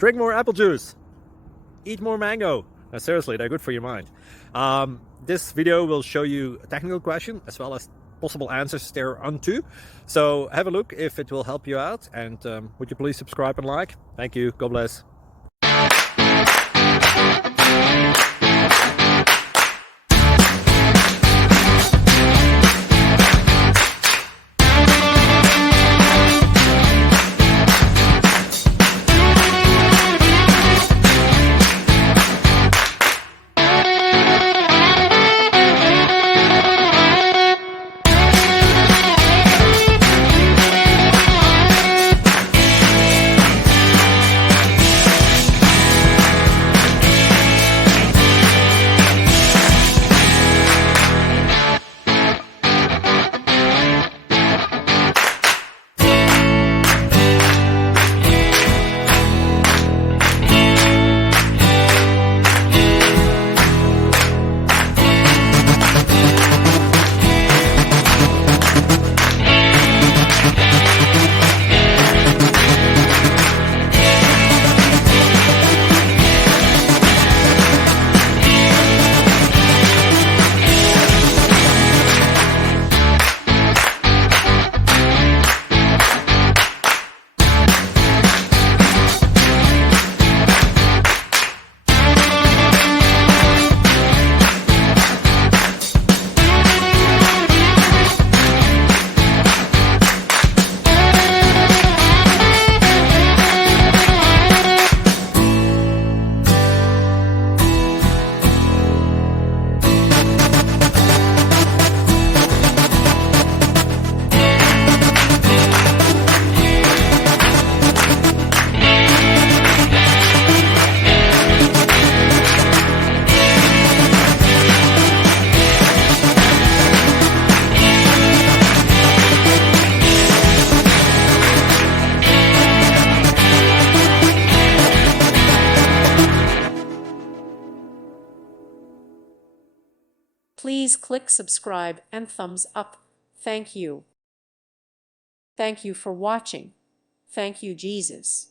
Drink more apple juice. Eat more mango. No, seriously, they're good for your mind. This video will show you a technical question as well as possible answers thereunto. So have a look if it will help you out, and would you please subscribe and like? Thank you. God bless. Please click subscribe and thumbs up. Thank you. Thank you for watching. Thank you, Jesus.